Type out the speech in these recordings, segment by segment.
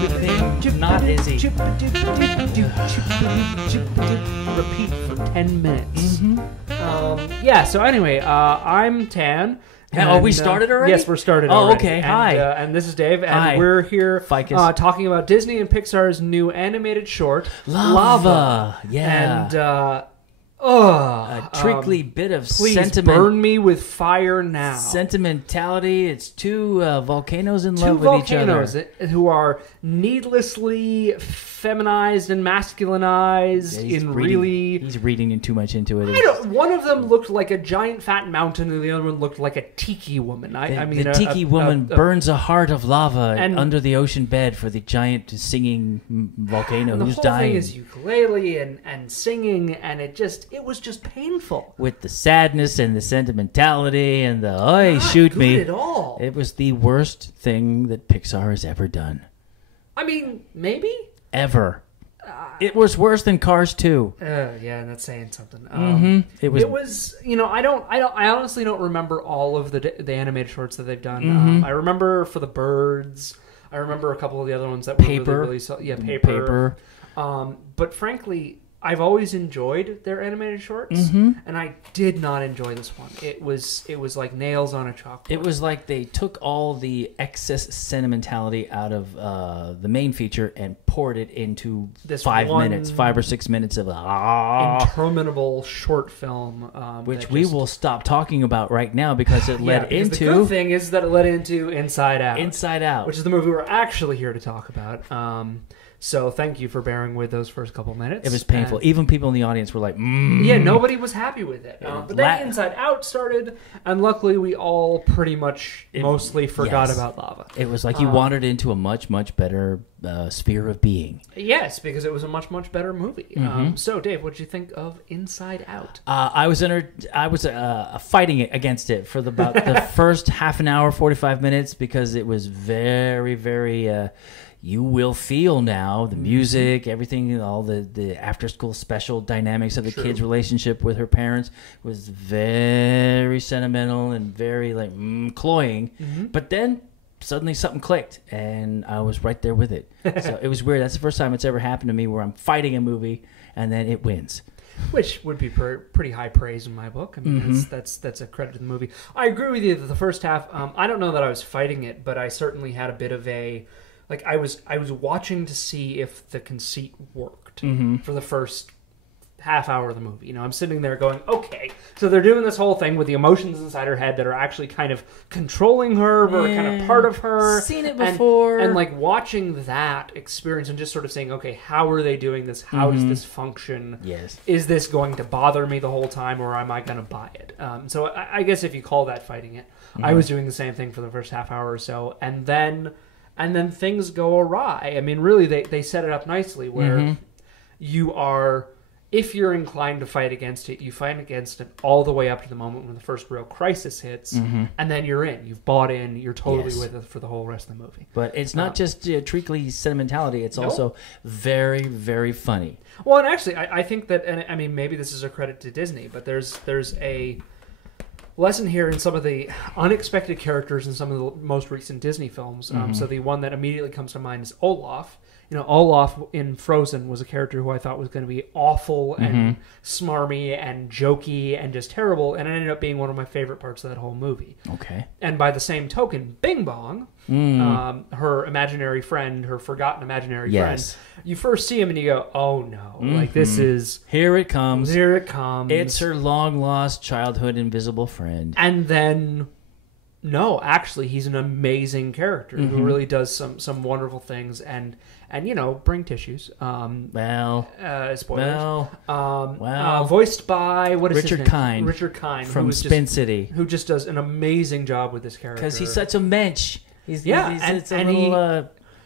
everything not Izzy. Repeat for 10 minutes. Yeah, so anyway, I'm Tan. Oh, we started already? Yes, we're started Oh, already. okay. And, Hi. and this is Dave, and Hi. we're here Ficus. talking about Disney and Pixar's new animated short, Lava. Yeah. And, a treacly bit of please sentiment. burn me with fire now. Sentimentality. It's two volcanoes in Two love with each other. volcanoes who are needlessly feminized and masculinized He's reading too much into it. One of them looked like a giant fat mountain, and the other one looked like a tiki woman. The tiki woman burns a heart of lava and under the ocean bed for the giant singing volcano and who's the whole dying. thing is ukulele and singing, and it was just painful. With the sadness and the sentimentality and the shoot me. Not good at all. It was the worst thing that Pixar has ever done. I mean, maybe. Ever. It was worse than Cars 2. Yeah, that's saying something. It was. I honestly don't remember all of the animated shorts that they've done. I remember For the Birds. I remember a couple of the other ones that were really Paper. But frankly, I've always enjoyed their animated shorts, and I did not enjoy this one. It was like nails on a chalkboard. It was like they took all the excess sentimentality out of the main feature and poured it into this 5 or 6 minutes of interminable short film, which we will stop talking about right now because it led into. The good thing is that it led into Inside Out. Inside Out, which is the movie we're actually here to talk about. So thank you for bearing with those first couple minutes. It was painful. Even people in the audience were like, Yeah, nobody was happy with it. But then Inside Out started, and luckily we all pretty much mostly forgot about lava. It was like you wandered into a much, much better sphere of being. Yes, because it was a much, much better movie. So, Dave, what did you think of Inside Out? I was fighting it against it for about the first half an hour, 45 minutes, because it was very, very... you will feel now the music, everything, all the after-school special dynamics of the kid's relationship with her parents was very sentimental and very cloying. But then suddenly something clicked, and I was right there with it. So it was weird. That's the first time it's ever happened to me where I'm fighting a movie and then it wins. Which would be pretty high praise in my book. I mean, that's a credit to the movie. I agree with you that the first half, I don't know that I was fighting it, but I certainly had a bit of a... Like, I was watching to see if the conceit worked for the first half hour of the movie. I'm sitting there going, okay, so they're doing this whole thing with the emotions inside her head that are actually kind of controlling her, or kind of part of her. Seen it before. And like, watching that experience and just sort of saying, okay, how are they doing this? How does this function? Yes. Is this going to bother me the whole time, or am I going to buy it? So I guess if you call that fighting it, I was doing the same thing for the first half hour or so, and then things go awry. I mean, really, they set it up nicely where you are, if you're inclined to fight against it, you fight against it all the way up to the moment when the first real crisis hits, and then you're in. You've bought in. You're totally with it for the whole rest of the movie. But it's not just treacly sentimentality. It's also very, very funny. Well, and actually, I think that, and I mean, maybe this is a credit to Disney, but there's a lesson here in some of the unexpected characters in some of the most recent Disney films. So the one that immediately comes to mind is Olaf. Olaf in Frozen was a character who I thought was going to be awful and smarmy and jokey and just terrible, and it ended up being one of my favorite parts of that whole movie. Okay. And by the same token, Bing Bong, her imaginary friend, her forgotten imaginary friend, you first see him and you go, oh no, like this is... Here it comes. Here it comes. It's her long-lost childhood invisible friend. And then... No, actually, he's an amazing character who really does some wonderful things and bring tissues. Spoilers. Voiced by Richard his name? Kind. Richard Kind from Spin City, who just does an amazing job with this character because he's such a mensch. They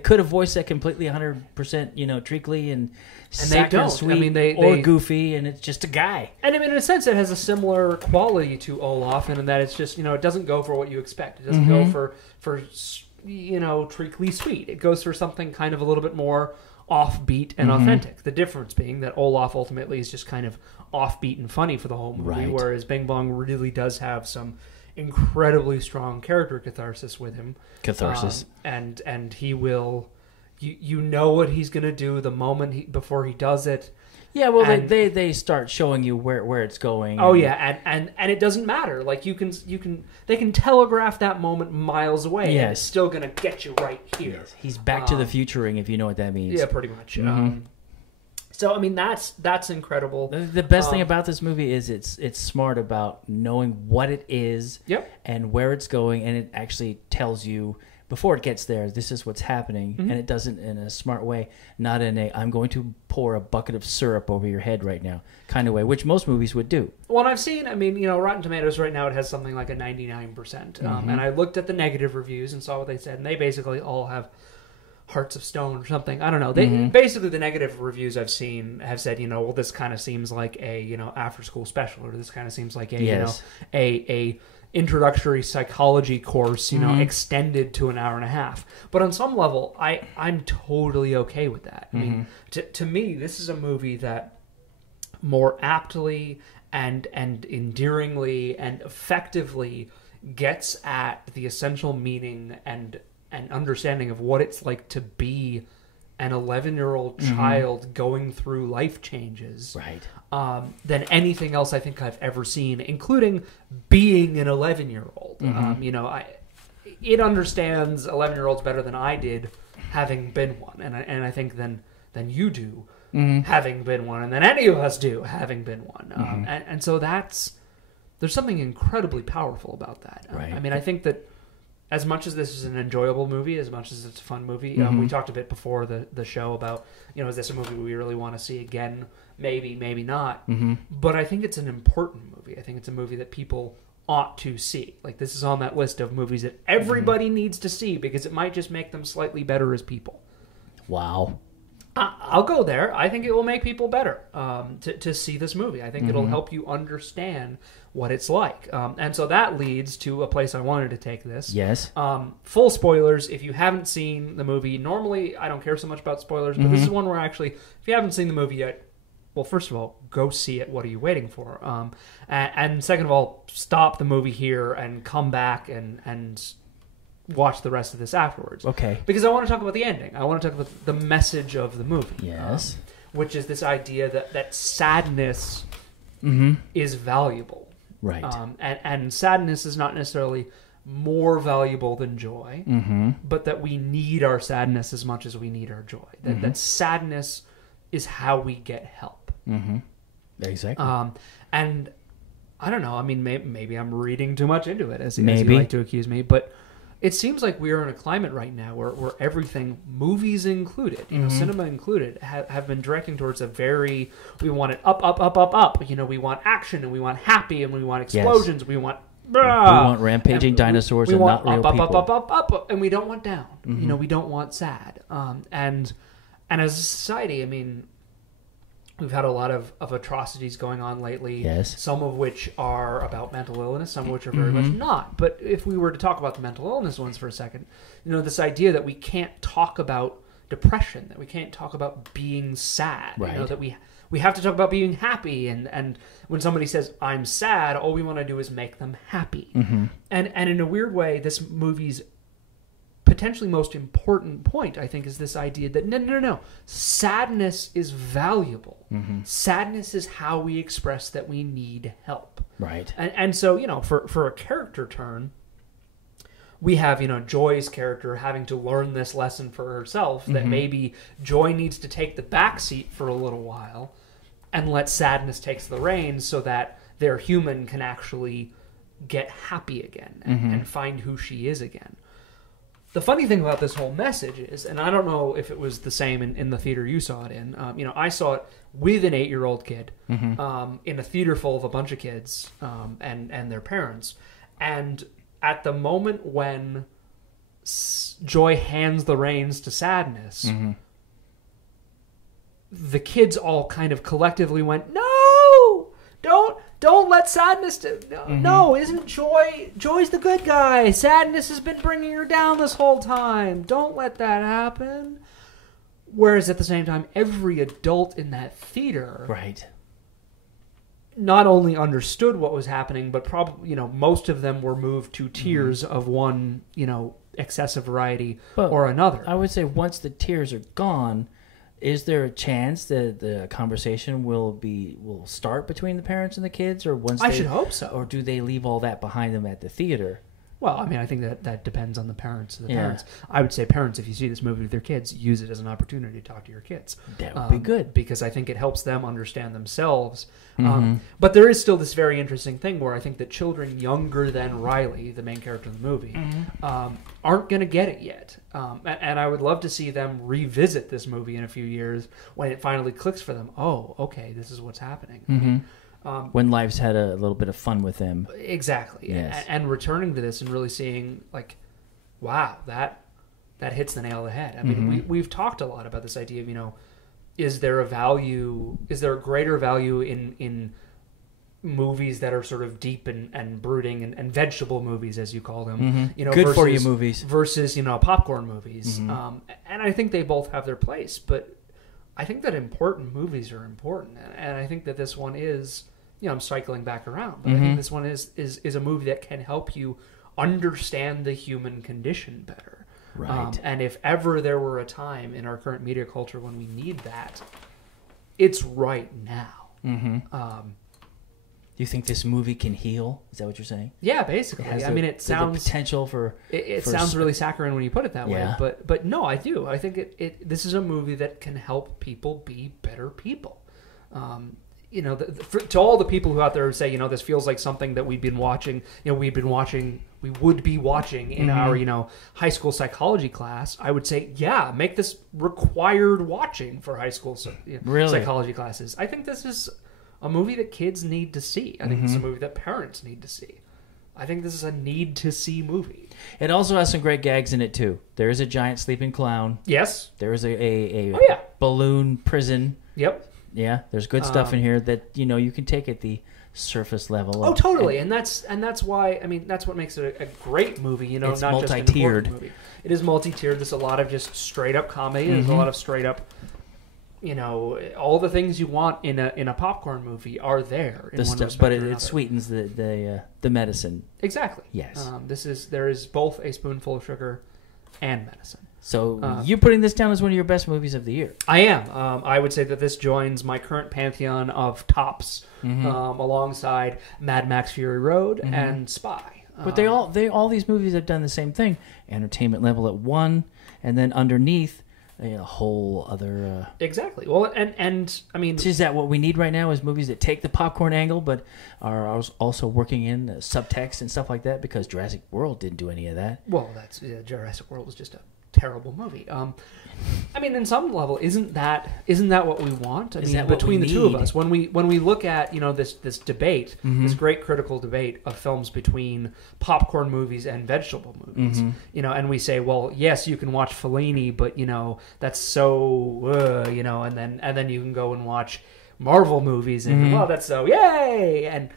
could have voiced that completely 100%, treacly and they don't. Sweet, or goofy, and it's just a guy. And I mean, in a sense, it has a similar quality to Olaf, in that it's just it doesn't go for what you expect. It doesn't go for treacly sweet. It goes for something kind of a little bit more offbeat and authentic. The difference being that Olaf ultimately is just kind of offbeat and funny for the whole movie, whereas Bing Bong really does have some incredibly strong character catharsis with him. Catharsis. And he will... you know what he's going to do the moment before he does it. Yeah, well, they start showing you where it's going. Oh yeah, and it doesn't matter. Like they can telegraph that moment miles away. Yes. And it's still gonna get you right here. Yes. He's back to the futuring, if you know what that means. Yeah, pretty much. So I mean that's incredible. The best thing about this movie is it's smart about knowing what it is, yep. and where it's going, and it actually tells you before it gets there, this is what's happening, and it does it in a smart way, not in a I'm going to pour a bucket of syrup over your head right now kind of way, which most movies would do. Well, and I've seen, I mean, Rotten Tomatoes right now, it has something like a 99%. And I looked at the negative reviews and saw what they said, and they basically all have hearts of stone or something. I don't know. They basically, the negative reviews I've seen have said, well, this kind of seems like a, after school special, or this kind of seems like a, a introductory psychology course, extended to an hour and a half. But on some level, I'm totally okay with that. I mean, to me, this is a movie that more aptly and endearingly and effectively gets at the essential meaning and understanding of what it's like to be an 11-year-old child going through life changes, right? Than anything else I think I've ever seen, including being an 11-year-old. It understands 11-year-olds better than I did, having been one, and I think than you do, having been one, and than any of us do, having been one. And so there's something incredibly powerful about that. Right. I mean, I think that as much as this is an enjoyable movie, as much as it's a fun movie, we talked a bit before the show about, is this a movie we really want to see again? Maybe, maybe not. But I think it's an important movie. I think it's a movie that people ought to see. Like, this is on that list of movies that everybody needs to see because it might just make them slightly better as people. Wow. I'll go there. I think it will make people better to see this movie. I think it'll help you understand what it's like. And so that leads to a place I wanted to take this. Yes. Full spoilers. If you haven't seen the movie, normally I don't care so much about spoilers, but this is one where actually, if you haven't seen the movie yet, well, first of all, go see it. What are you waiting for? And second of all, stop the movie here and come back and watch the rest of this afterwards. Okay. Because I want to talk about the ending. I want to talk about the message of the movie. Yes. Which is this idea that sadness is valuable. Right. And sadness is not necessarily more valuable than joy, but that we need our sadness as much as we need our joy. That sadness is how we get help. Exactly. And I don't know. I mean, maybe I'm reading too much into it, as you like to accuse me, but it seems like we are in a climate right now where everything, movies included, cinema included, have been directing towards we want it up, up, up, up, up. We want action, and we want happy, and we want explosions. Yes. We want rampaging dinosaurs and not real people. Up, and we don't want down. We don't want sad. And as a society, I mean, we've had a lot of atrocities going on lately, yes. Some of which are about mental illness, some of which are very much not. But if we were to talk about the mental illness ones for a second, this idea that we can't talk about depression, that we can't talk about being sad, right. That we have to talk about being happy. And when somebody says, I'm sad, all we want to do is make them happy. And in a weird way, this movie's potentially most important point, I think, is this idea that no. Sadness is valuable. Sadness is how we express that we need help. Right. And so, for a character turn, we have, Joy's character having to learn this lesson for herself, that maybe Joy needs to take the back seat for a little while and let sadness take the reins so that their human can actually get happy again and find who she is again. The funny thing about this whole message is, and I don't know if it was the same in the theater you saw it in, I saw it with an 8-year-old kid in a theater full of a bunch of kids and their parents. And at the moment when Joy hands the reins to sadness, the kids all kind of collectively went, no, don't let sadness no, isn't Joy's the good guy. Sadness has been bringing her down this whole time. Don't let that happen. Whereas at the same time, every adult in that theater, right, not only understood what was happening, but probably, most of them were moved to tears of one, excessive variety But or another. I would say once the tears are gone, is there a chance that the conversation will start between the parents and the kids, or I should hope so. or do they leave all that behind them at the theater? Well, I mean, I think that depends on the parents. Yeah. Parents, I would say, parents, if you see this movie with their kids, use it as an opportunity to talk to your kids. That would be good, because I think it helps them understand themselves. Mm-hmm. But there is still this very interesting thing where I think that children younger than Riley, the main character in the movie, aren't going to get it yet. And I would love to see them revisit this movie in a few years when it finally clicks for them. Oh, okay, this is what's happening. Mm-hmm. When life's had a little bit of fun with them. Exactly. Yes. And returning to this and really seeing, like, wow, that hits the nail on the head. I mean, we've talked a lot about this idea of, is there a greater value in movies that are sort of deep and brooding and vegetable movies, as you call them, Good for you movies versus, popcorn movies. And I think they both have their place, but I think that important movies are important. And I think that this one is, I'm cycling back around, but I think this one is a movie that can help you understand the human condition better. Right. And if ever there were a time in our current media culture when we need that, it's right now. Do you think this movie can heal? Is that what you're saying? Yeah, basically. It sounds the potential for. It sounds really saccharine when you put it that way, Yeah. but no, I do. I think this is a movie that can help people be better people. To all the people who out there who say, this feels like something that we've been watching, we would be watching in our, high school psychology class, I would say, yeah, make this required watching for high school psychology classes. I think this is a movie that kids need to see. I think it's a movie that parents need to see. I think this is a need-to-see movie. It also has some great gags in it, too. There is a giant sleeping clown. Yes. There is a yeah. balloon prison. Yep. Yeah, there's good stuff in here that you can take at the surface level. Oh, totally, and that's why that's what makes it a great movie. It's not multi-tiered. just an important movie. It is multi-tiered. There's a lot of just straight up comedy. There's a lot of straight up, all the things you want in a popcorn movie are there. In one respect but or it another. sweetens the medicine. Exactly. Yes. There is both a spoonful of sugar and medicine. So you're putting this down as one of your best movies of the year. I am. I would say that this joins my current pantheon of tops, alongside Mad Max Fury Road and Spy. But all these movies have done the same thing. Entertainment level at one, and then underneath a whole other. Exactly. Well, and I mean, is that what we need right now? Is movies that take the popcorn angle, but are also working in subtext and stuff like that? Because Jurassic World didn't do any of that. Well, Jurassic World was just a terrible movie. In some level, isn't that what we want? Between the two of us, when we look at this debate, this great critical debate of films between popcorn movies and vegetable movies, and we say, well, yes, you can watch Fellini, but that's so, and then you can go and watch Marvel movies, and well, that's so yay, and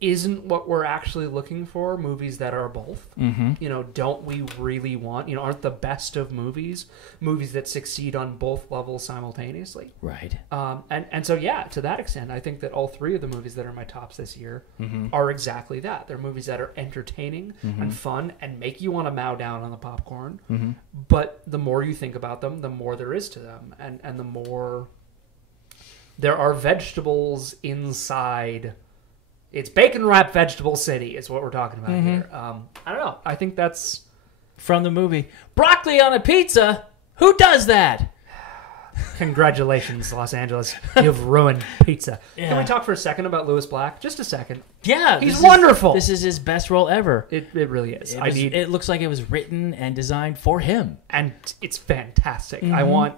isn't what we're actually looking for movies that are both? Don't we really want, aren't the best of movies that succeed on both levels simultaneously? Right. And so, yeah, to that extent, I think that all three of the movies that are my tops this year are exactly that. They're movies that are entertaining and fun and make you want to mow down on the popcorn. But the more you think about them, the more there is to them. And the more there are vegetables inside. It's bacon wrapped vegetable city is what we're talking about here. I don't know. I think that's from the movie Broccoli on a Pizza. Who does that? Congratulations, Los Angeles. You've ruined pizza. Yeah. Can we talk for a second about Louis Black? Just a second. Yeah. He's wonderful. This is his best role ever. It really is. It looks like it was written and designed for him. And it's fantastic. I want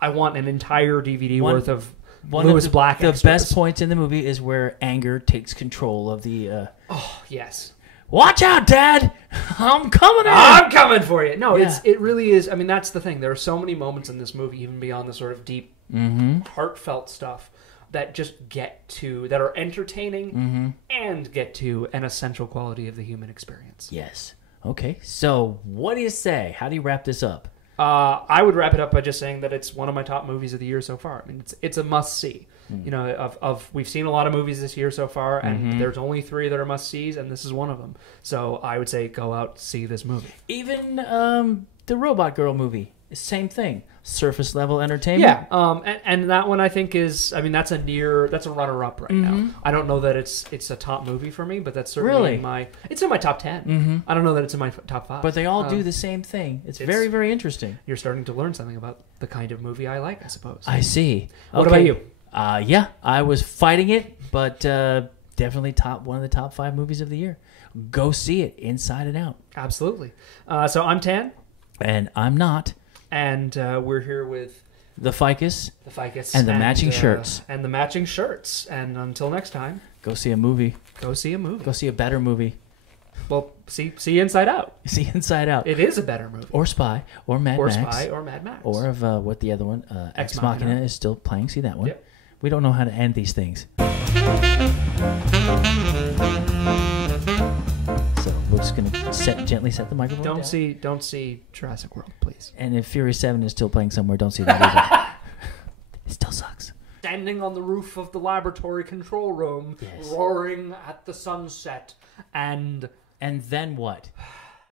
an entire DVD worth of Louis Black. The best points in the movie is where anger takes control of the. Oh yes! Watch out, Dad! I'm coming. I'm coming for you. No, it really is. That's the thing. There are so many moments in this movie, even beyond the sort of deep, heartfelt stuff, that just that are entertaining and get to an essential quality of the human experience. Yes. Okay. So, what do you say? How do you wrap this up? I would wrap it up by just saying that it's one of my top movies of the year so far. It's a must-see. You know, of we've seen a lot of movies this year so far, and there's only 3 that are must-sees, and this is one of them. So I would say go out, see this movie. Even the Robot Girl movie, same thing. Surface level entertainment. Yeah, and that one I think is, I mean, that's a runner-up right now. I don't know that it's a top movie for me, but that's certainly it's in my top 10. I don't know that it's in my top 5. But they all do the same thing. It's very, very interesting. You're starting to learn something about the kind of movie I like, I suppose. I see. What about you? Yeah, I was fighting it, but definitely one of the top 5 movies of the year. Go see it, inside and out. Absolutely. So I'm Tan. And I'm not. And we're here with the Ficus, and the matching shirts. And the matching shirts. And until next time, go see a movie. Go see a movie. Go see a better movie. Well, see Inside Out. See Inside Out. It is a better movie. Or Spy, or Mad Max. Or Spy, or Mad Max. Or of what the other one, Ex Machina is still playing. See that one? Yep. We don't know how to end these things. So we're just going to gently set the microphone down. Don't see Jurassic World, please. And if Fury 7 is still playing somewhere, don't see that either. It still sucks. Standing on the roof of the laboratory control room, roaring at the sunset, and then what?